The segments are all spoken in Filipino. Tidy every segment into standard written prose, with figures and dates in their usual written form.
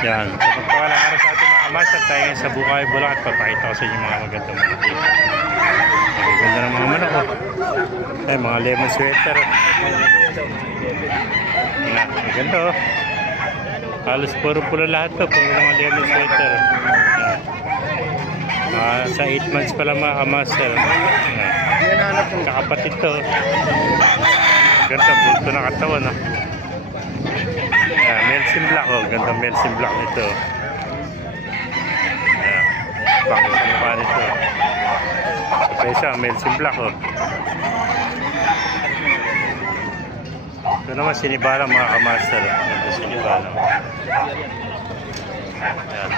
Yan. So, magpakalang araw sa ating mga kamasag. Tayo ngayon sa Bukay, Bulacan at papakita ko sa inyo mga magandang mga dito. Magaganda ng mga manok. Ay, mga lemon sweater. Yan. Maganda oh. Halos puro pula lahat to. Puro mga lemon sweater. Yan. Sa 8 months pa lang mga kamasag. Yan. Kakapatid to. Ganda. Bulto na katawan oh. Melsim Black oh, ganda Melsim Black nito. Ayan, bakit ang mukha nito. Kaya siya, Melsim Black oh. Ito naman sinibalang mga kamaster. Ganda sinibalang. Ayan.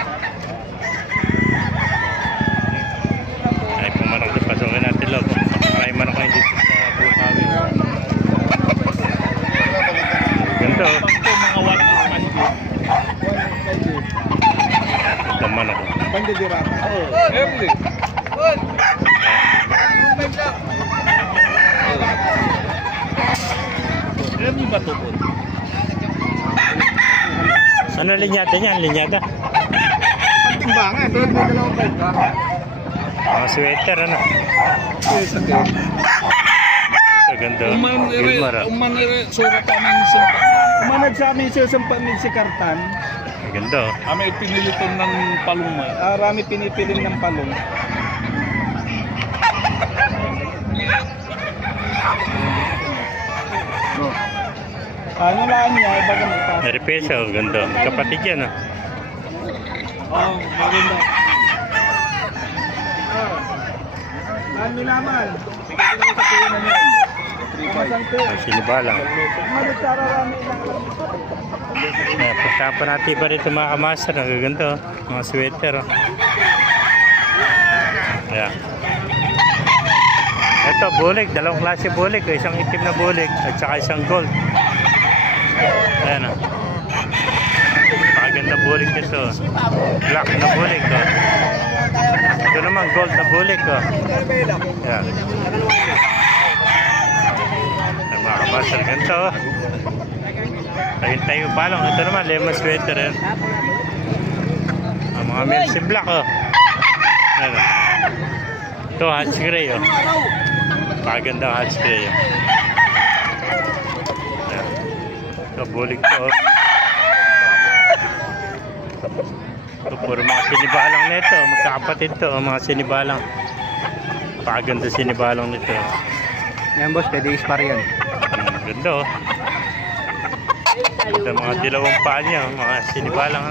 Ay, pumanok na pasokin natin loob. May manok kayo dito sa Bukawi. Ganda oh. Manok. Pandidirata. Oh, early. Good. Early ba ito po? Ano linyada niyan? Linyada? Timbangan. Pero may dalawang bike ka. Mga sweater ano? Yes, okay. Ito ganda. Surat namin simpa. Umanag sa amin siya sa pamilya si Kartan. Ganda oh. Kami piniliton ng palumay. Rami pinipiling ng palong. Ano lang niya, ibaga may taas. May peso, ganda. Kapatid yan oh. Oo, maganda. Ano naman? Sige lang sa tuyo na niyan. Sinibalang. Magsararami lang. Puntahan pa natin iba rito mga kamaster. Nagaganda oh. Mga sweater oh. Ayan. Ito bulik. Dalawang klase bulik. Isang itim na bulik at saka isang gold. Ayan oh. Napakaganda bulik nito. Black na bulik oh. Ito naman gold na bulik oh. Ayan. Mga kamaster ganito oh. Tayo palong. Ito naman lemon sweater eh. Ang mga Melsim Black oh. Ano? Ito Hatch Gray oh. Paganda Hatch Gray oh. Ito bulik to oh. Ito puro mga sinibalang nito. Magkakapatid to oh. Mga sinibalang. Paganda sinibalang nito. Yan boss, pwede ispar yan. Ganda oh. Ito mga dilawang paa niya, mga sinibalang.